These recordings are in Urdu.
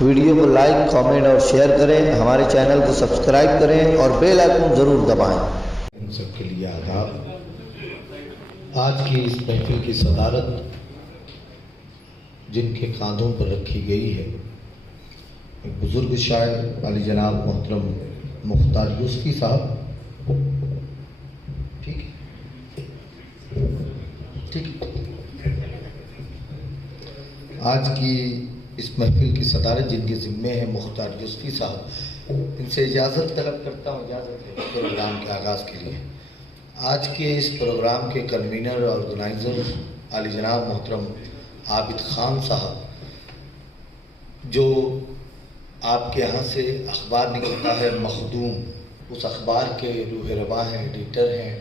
ویڈیو کو لائک، کامنٹ اور شیئر کریں، ہمارے چینل کو سبسکرائب کریں اور بیل آئیکن ضرور دبائیں۔ ان سب کے لیے آداب۔ آج کی اس محفل کی صدارت جن کے کاندھوں پر رکھی گئی ہے، ایک بزرگ شاعر علی جناب محترم مختار یوسفی صاحب، ٹھیک آج کی اس محفل کی صدارت جن کے ذمے ہے مختار یوسفی صاحب، ان سے اجازت طلب کرتا ہوں، اجازت ہے پروگرام کے آغاز کے لیے۔ آج کے اس پروگرام کے کنوینر اور آرگنائزر علی جناب محترم عابد خان صاحب، جو آپ کے یہاں سے اخبار نکلتا ہے مخدوم، اس اخبار کے روح رواں ہیں، ایڈیٹر ہیں،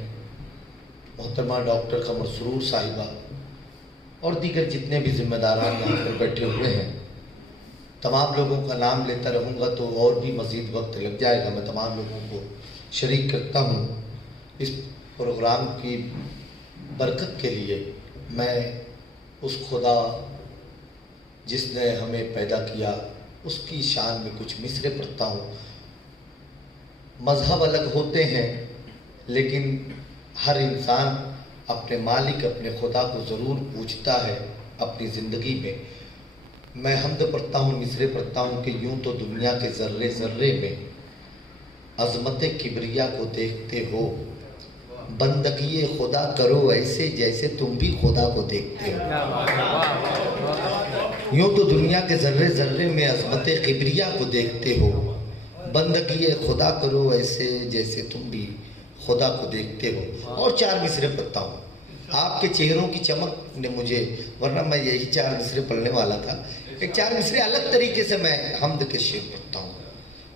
محترمہ ڈاکٹر قمر سرور صاحبہ اور دیگر جتنے بھی ذمہ داران یہاں پر بیٹھے ہوئے ہیں، تمام لوگوں کا نام لیتا رہوں گا تو اور بھی مزید وقت لگ جائے گا۔ میں تمام لوگوں کو شریک کرتا ہوں اس پروگرام کی برکت کے لیے۔ میں اس خدا جس نے ہمیں پیدا کیا اس کی شان میں کچھ مصرعے پڑھتا ہوں۔ مذہب الگ ہوتے ہیں لیکن ہر انسان اپنے مالک، اپنے خدا کو ضرور پوچھتا ہے اپنی زندگی میں۔ میں حمد پڑھتا ہوں، مصرعے پڑھتا ہوں کہ یوں تو دنیا کے ذرے ذرے میں عظمت کبریا کو دیکھتے ہو، بندگی خدا کرو ایسے جیسے تم بھی خدا کو دیکھتے ہو۔ یوں تو دنیا کے ذرے ذرے میں عظمت کبریا کو دیکھتے ہو، بندگی خدا کرو ایسے جیسے تم بھی خدا کو دیکھتے ہو۔ اور 4 مصرعے پڑھتا ہوں۔ آپ کے چہروں کی چمک نے مجھے، ورنہ میں یہی 4 مصرعے پڑھنے والا تھا، ایک 4 مصرعے الگ طریقے سے میں حمد کے شعر پڑھتا ہوں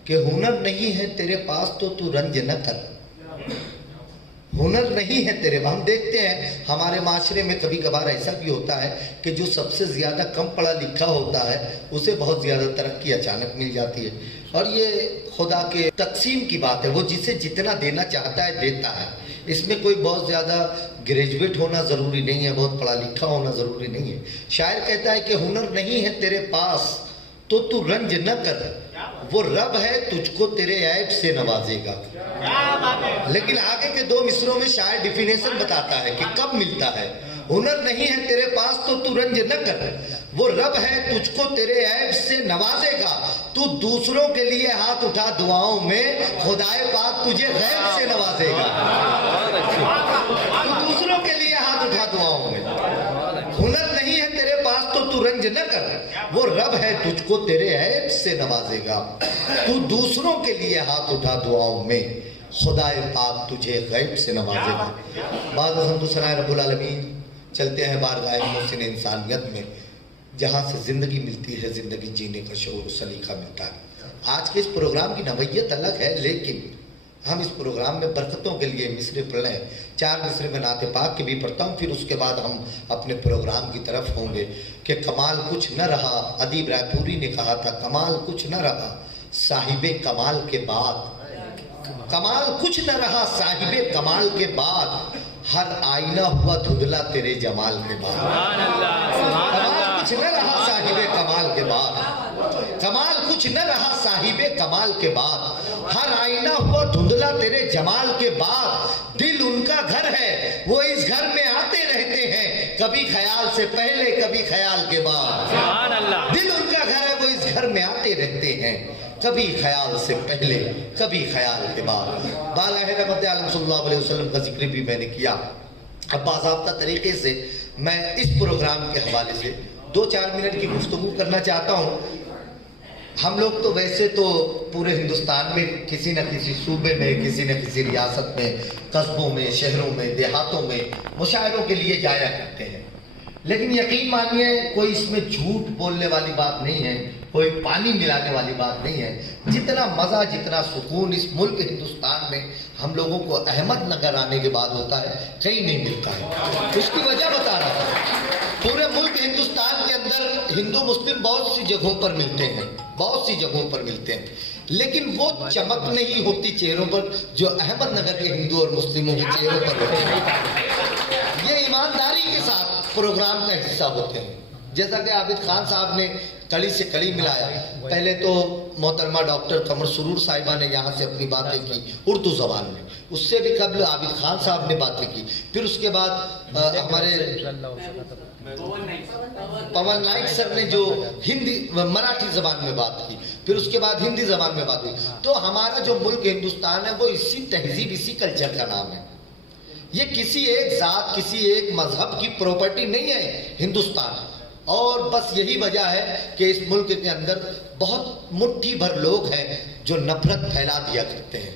کہ ہنر نہیں ہے تیرے پاس تو رنج نہ کر، ہنر نہیں ہے تیرے پاس۔ ہم دیکھتے ہیں ہمارے معاشرے میں کبھی کبھار ایسا بھی ہوتا ہے کہ جو سب سے زیادہ کم پڑھا لکھا ہوتا ہے اسے بہت زیادہ ترقی اچانک مل جاتی ہے، اور یہ خدا کے تقسیم کی بات ہے، وہ جسے جتنا دینا چاہتا ہے دیتا ہے۔ اس میں کوئی بہت زیادہ گریجویٹ ہونا ضروری نہیں ہے، بہت پڑھا لکھا ہونا ضروری نہیں ہے۔ شاعر کہتا ہے کہ ہنر نہیں ہے تیرے پاس تو رنج نہ کر، وہ رب ہے تجھ کو تیرے عیب سے نوازے گا۔ لیکن آگے کے 2 مصروں میں شاعر ڈیفینیشن بتاتا ہے کہ کب ملتا ہے۔ ہنر نہیں ہے تیرے پاس تو رنج نہ کر، وہ رب ہے تجھ کو تیرے عیب سے نوازے گا، تو دوسروں کے لیے ہاتھ اٹھا دعاؤں میں، خدائے پاک تجھے غیب سے نوازے گا۔ تو دوسروں کے لیے ہاتھ اٹھا دعاؤں میں۔ ہنر نہیں ہے تیرے پاس تو رنج نہ کر، وہ رب ہے تجھ کو تیرے عیب سے نوازے گا، تو دوسروں کے لیے ہاتھ اٹھا دعاؤں میں، خدائے پاک تجھے غیب سے نوازے گا۔ بعد الحمد للہ رب العالمین چلتے ہیں بارگاہ محسن انسانیت میں، جہاں سے زندگی ملتی ہے، زندگی جینے کا شعور و سلیقہ ملتا ہے۔ آج کے اس پروگرام کی نوعیت الگ ہے، لیکن ہم اس پروگرام میں برکتوں کے لیے مصرعے پڑھ رہے ہیں۔ 4 مصرعے میں نعت پاک کے بھی پڑھتا ہوں، پھر اس کے بعد ہم اپنے پروگرام کی طرف ہوں گے کہ کمال کچھ نہ رہا، ادیب رائے پوری نے کہا تھا کمال کچھ نہ رہا صاحب کمال کے بعد، کمال کچھ نہ رہا صاحب کمال کے بعد، ہر آئینہ ہوا دھندلا تیرے جمال کے بعد۔ کمال کچھ نہ رہا صاحب کمال کے بعد، کمال کچھ نہ رہا صاحب کمال کے بعد، ہر آئینہ ہوا دھندلا تیرے جمال کے بعد، دل ان کا گھر ہے وہ اس گھر میں آتے رہتے ہیں، کبھی خیال سے پہلے کبھی خیال کے بعد۔ دل ان کا گھر ہے وہ اس گھر میں آتے رہتے ہیں، کبھی خیال سے پہلے کبھی خیال کے بعد۔ بالا رحمت عالم صلی اللہ علیہ وسلم کا ذکر بھی میں نے کیا۔ اب باضابطہ طریقے سے میں اس پروگرام کے حوالے سے 2-4 منٹ کی گفتگو کرنا چاہتا ہوں۔ ہم لوگ تو ویسے تو پورے ہندوستان میں کسی نہ کسی صوبے میں، کسی نہ کسی ریاست میں، قصبوں میں، شہروں میں، دیہاتوں میں مشاعروں کے لیے جایا کرتے ہیں، لیکن یقین مانیے کوئی اس میں جھوٹ بولنے والی بات نہیں ہے، کوئی پانی ملانے والی بات نہیں ہے۔ جتنا مزہ، جتنا سکون اس ملک ہندوستان میں ہم لوگوں کو احمد نگر آنے کے بعد ہوتا ہے، کہیں نہیں ملتا ہے۔ اس کی وجہ بتا رہا تھا، پورے ملک ہندوستان کے اندر ہندو مسلم بہت سی جگہوں پر ملتے ہیں، بہت سی جگہوں پر ملتے ہیں، لیکن وہ چمک نہیں ہوتی چہروں پر جو احمد نگر کے ہندو اور مسلموں کے چہروں پر ہوتی ہے۔ یہ ایمانداری کے ساتھ پروگرام کا حصہ ہوتے ہیں۔ جیسا کہ عابد خان صاحب نے کڑی سے کڑی ملایا. پہلے تو محترمہ ڈاکٹر قمر سرور صاحبہ نے یہاں سے اپنی باتیں کی اردو زبان میں, اس سے بھی قبل عابد خان صاحب نے باتیں کی, پھر اس کے بعد ہمارے پون نائک سر نے جو ہندی مراٹھی زبان میں بات کی, پھر اس کے بعد ہندی زبان میں بات کی. تو ہمارا جو ملک ہندوستان ہے وہ اسی تہذیب, اسی کلچر کا نام ہے. یہ کسی ایک ذات, کسی ایک مذہب کی پراپرٹی نہیں ہے ہندوستان. اور بس یہی وجہ ہے کہ اس ملک کے اندر بہت مٹھی بھر لوگ ہیں جو نفرت پھیلا دیا کرتے ہیں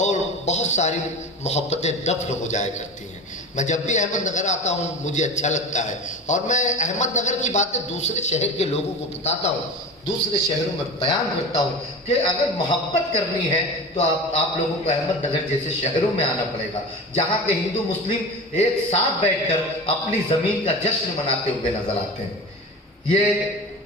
اور بہت ساری محبتیں دفن ہو جایا کرتی ہیں. میں جب بھی احمد نگر آتا ہوں مجھے اچھا لگتا ہے, اور میں احمد نگر کی باتیں دوسرے شہر کے لوگوں کو بتاتا ہوں, دوسرے شہروں میں بیان کرتا ہوں کہ اگر محبت کرنی ہے تو آپ لوگوں کو احمد نگر جیسے شہروں میں آنا پڑے گا, جہاں پہ ہندو مسلم ایک ساتھ بیٹھ کر اپنی زمین کا جشن مناتے ہوئے نظر آتے ہیں. یہ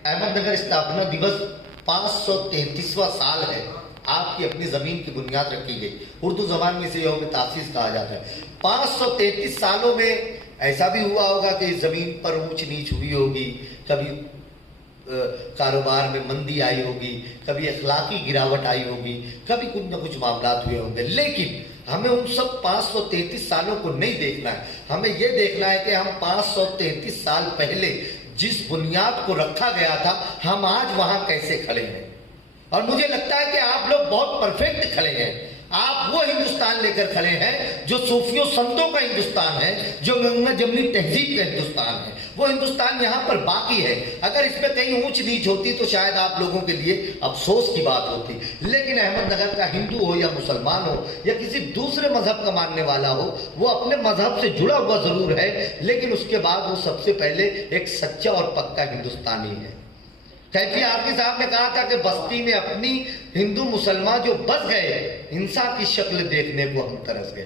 احمد نگر استھاپنا دیوس 533واں سال ہے. آپ کی اپنی زمین کی بنیاد رکھی گئی. اردو زبان میں اسے یوم تاسیس کہا جاتا ہے. 533 سالوں میں ایسا بھی ہوا ہوگا کہ اس زمین پر اونچ نیچ ہوئی ہوگی, کبھی کاروبار میں مندی آئی ہوگی, کبھی اخلاقی گراوٹ آئی ہوگی, کبھی کچھ نہ کچھ معاملات ہوئے ہوں گے. لیکن ہمیں ان سب 533 سالوں کو نہیں دیکھنا ہے. ہمیں یہ دیکھنا ہے کہ ہم 533 سال پہلے جس بنیاد کو رکھا گیا تھا ہم آج وہاں کیسے کھڑے ہیں. اور مجھے لگتا ہے کہ آپ لوگ بہت پرفیکٹ کھڑے ہیں. آپ وہ ہندوستان لے کر کھڑے ہیں جو صوفیوں سنتوں کا ہندوستان ہے, جو گنگا جمنی تہذیب کا ہندوستان ہے. وہ ہندوستان یہاں پر باقی ہے. اگر اس میں کہیں اونچ نیچ ہوتی تو شاید آپ لوگوں کے لیے افسوس کی بات ہوتی. لیکن احمد نگر کا ہندو ہو یا مسلمان ہو یا کسی دوسرے مذہب کا ماننے والا ہو, وہ اپنے مذہب سے جڑا ہوا ضرور ہے, لیکن اس کے بعد وہ سب سے پہلے ایک سچا اور پکا ہندوستانی ہے. کیفی آرمی صاحب نے کہا تھا کہ بستی میں اپنی ہندو مسلمان جو بس گئے, انسان کی شکل دیکھنے کو ہم ترس گئے.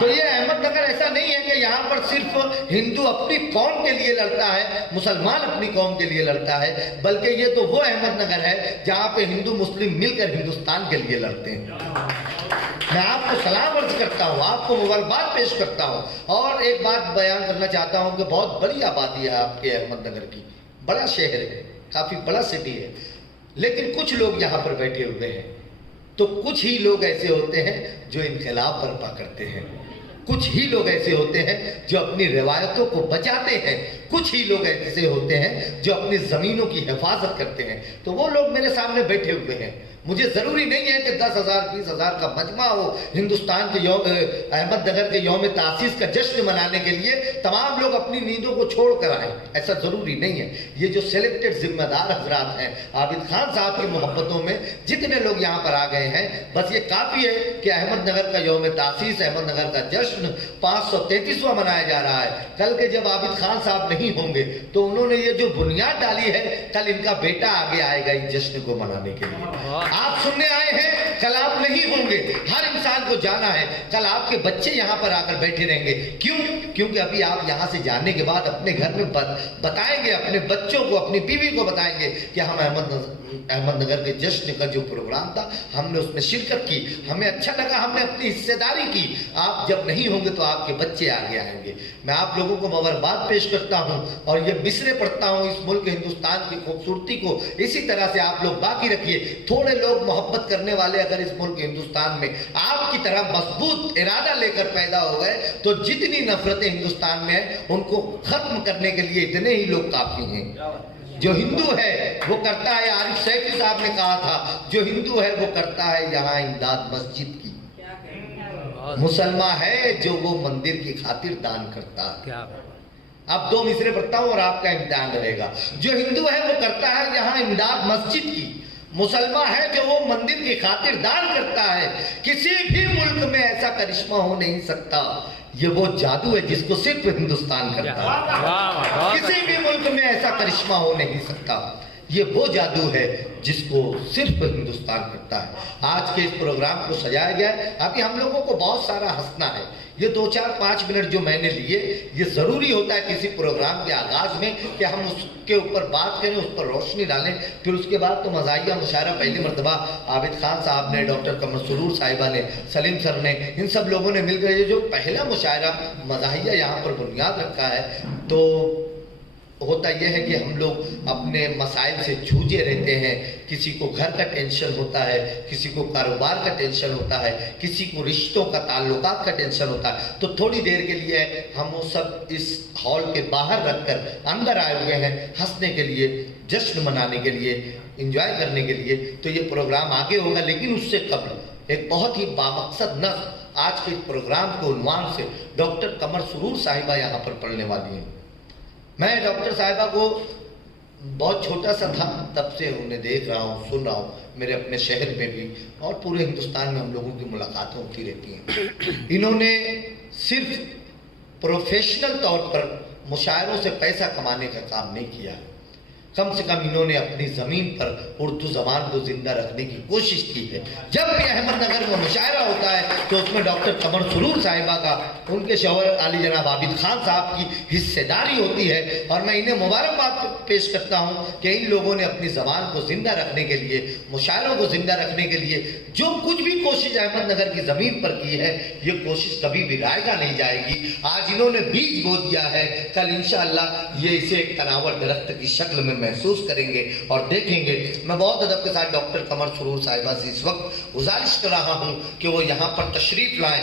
تو یہ احمد نگر ایسا نہیں ہے کہ یہاں پر صرف ہندو اپنی قوم کے لیے لڑتا ہے, مسلمان اپنی قوم کے لیے لڑتا ہے, بلکہ یہ تو وہ احمد نگر ہے جہاں پہ ہندو مسلم مل کر ہندوستان کے لیے لڑتے ہیں. میں آپ کو سلام عرض کرتا ہوں, آپ کو مبارکباد پیش کرتا ہوں. اور ایک بات بیان کرنا چاہتا ہوں کہ بہت بڑی آبادی ہے آپ کے احمد نگر کی, بڑا شہر ہے, کافی بڑا سٹی ہے, لیکن کچھ لوگ یہاں پر بیٹھے ہوئے ہیں. تو کچھ ہی لوگ ایسے ہوتے ہیں جو انقلاب برپا کرتے ہیں, کچھ ہی لوگ ایسے ہوتے ہیں جو اپنی روایتوں کو بچاتے ہیں, کچھ ہی لوگ ایسے ہوتے ہیں جو اپنی زمینوں کی حفاظت کرتے ہیں. تو وہ لوگ میرے سامنے بیٹھے ہوئے ہیں. مجھے ضروری نہیں ہے کہ 10,000 20,000 کا مجمع ہو ہندوستان کے احمد نگر کے یوم تاسیس کا جشن منانے کے لیے تمام لوگ اپنی نیندوں کو چھوڑ کر آئیں, ایسا ضروری نہیں ہے. یہ جو سلیکٹڈ ذمہ دار حضرات ہیں, عابد خان صاحب کی محبتوں میں جتنے لوگ یہاں پر آ گئے ہیں, بس یہ کافی ہے کہ احمد نگر کا یوم تاسیس, احمد نگر کا جشن 533واں منایا جا رہا ہے. کل کے جب عابد خان صاحب نہیں ہوں گے تو انہوں نے یہ جو بنیاد ڈالی ہے, کل ان کا بیٹا آگے آئے گا اس جشن کو منانے کے لیے. آپ سننے آئے ہیں, کل آپ نہیں ہوں گے. ہر انسان کو جانا ہے, کل آپ کے بچے یہاں پر آ کر بیٹھے رہیں گے. کیوں؟ کیونکہ ابھی آپ یہاں سے جانے کے بعد اپنے گھر میں بتائیں گے, اپنے بچوں کو, اپنی بیوی کو بتائیں گے کہ ہم احمد نگر کے جشن کا جو پروگرام تھا ہم نے اس میں شرکت کی, ہمیں اچھا لگا, ہم نے اپنی حصے داری کی. آپ جب نہیں ہوں گے تو آپ کے بچے آگے آئیں گے. میں آپ لوگوں کو مبارکباد پیش کرتا ہوں اور یہ مصرے پڑھتا ہوں. اس ملک ہندوستان کی خوبصورتی کو اسی طرح سے آپ لوگ باقی رکھیے. تھوڑے لوگ محبت کرنے والے اگر اس ملک ہندوستان میں آپ کی طرح مضبوط ارادہ لے کر پیدا ہو گئے تو جتنی نفرتیں ہندوستان میں ہیں ان کو ختم کرنے کے لیے اتنے ہی لوگ کافی ہیں. جو ہندو ہے وہ کرتا ہے, عارف سیفی صاحب نے کہا تھا, جو ہندو ہے وہ کرتا ہے یہاں امداد مسجد کی, مسلمان ہے جو وہ مندر کی خاطر دان کرتا ہے. اب 2 مصرے پڑھتا ہوں اور آپ کا امتحان رہے گا. جو ہندو ہے وہ کرتا ہے یہاں امداد مسجد کی, مسلمان ہے جو وہ مندر کی خاطر دان کرتا ہے. کسی بھی ملک میں ایسا کرشمہ ہو نہیں سکتا. یہ وہ جادو ہے جس کو صرف ہندوستان کرتا ہے. کسی بھی ملک میں ایسا کرشمہ ہو نہیں سکتا. یہ وہ جادو ہے جس کو صرف ہندوستان کرتا ہے. آج کے اس پروگرام کو سجایا گیا ہے. ابھی ہم لوگوں کو بہت سارا ہنسنا ہے. یہ 2-4-5 منٹ جو میں نے لیے, یہ ضروری ہوتا ہے کسی پروگرام کے آغاز میں کہ ہم اس کے اوپر بات کریں, اس پر روشنی ڈالیں. پھر اس کے بعد تو مزاحیہ مشاعرہ پہلی مرتبہ عابد خان صاحب نے, ڈاکٹر قمر سرور صاحبہ نے, سلیم سر نے, ان سب لوگوں نے مل کر یہ جو پہلا مشاعرہ مزاحیہ یہاں پر بنیاد رکھا ہے. تو ہوتا یہ ہے کہ ہم لوگ اپنے مسائل سے جھوجے رہتے ہیں. کسی کو گھر کا ٹینشن ہوتا ہے, کسی کو کاروبار کا ٹینشن ہوتا ہے, کسی کو رشتوں کا تعلقات کا ٹینشن ہوتا ہے. تو تھوڑی دیر کے لیے ہم وہ سب اس ہال کے باہر رکھ کر اندر آئے ہوئے ہیں ہنسنے کے لیے, جشن منانے کے لیے, انجوائے کرنے کے لیے. تو یہ پروگرام آگے ہوگا, لیکن اس سے قبل ایک بہت ہی بامقصد نظم آج کے پروگرام کے عنوان سے ڈاکٹر قمر سرور صاحبہ یہاں پر پڑھنے والی ہیں. میں ڈاکٹر صاحبہ کو بہت چھوٹا سا تھا تب سے انہیں دیکھ رہا ہوں, سن رہا ہوں. میرے اپنے شہر میں بھی اور پورے ہندوستان میں ہم لوگوں کی ملاقاتیں ہوتی رہتی ہیں. انہوں نے صرف پروفیشنل طور پر مشاعروں سے پیسہ کمانے کا کام نہیں کیا, کم سے کم انہوں نے اپنی زمین پر اردو زبان کو زندہ رکھنے کی کوشش کی ہے. جب بھی احمد نگر میں مشاعرہ ہوتا ہے تو اس میں ڈاکٹر قمر سرور صاحبہ کا, ان کے شوہر علی جناب عابد خان صاحب کی حصے داری ہوتی ہے. اور میں انہیں مبارکباد پیش کرتا ہوں کہ ان لوگوں نے اپنی زبان کو زندہ رکھنے کے لیے, مشاعروں کو زندہ رکھنے کے لیے جو کچھ بھی کوشش احمد نگر کی زمین پر کی ہے, یہ کوشش کبھی بھی رائگاں نہیں جائے گی. آج انہوں نے بیج بو دیا ہے, کل انشاءاللہ یہ اسے ایک تناور درخت کی شکل میں محسوس کریں گے اور دیکھیں گے. میں بہت ادب کے ساتھ ڈاکٹر قمر سرور صاحبہ سے اس وقت گزارش کر رہا ہوں کہ وہ یہاں پر تشریف لائیں.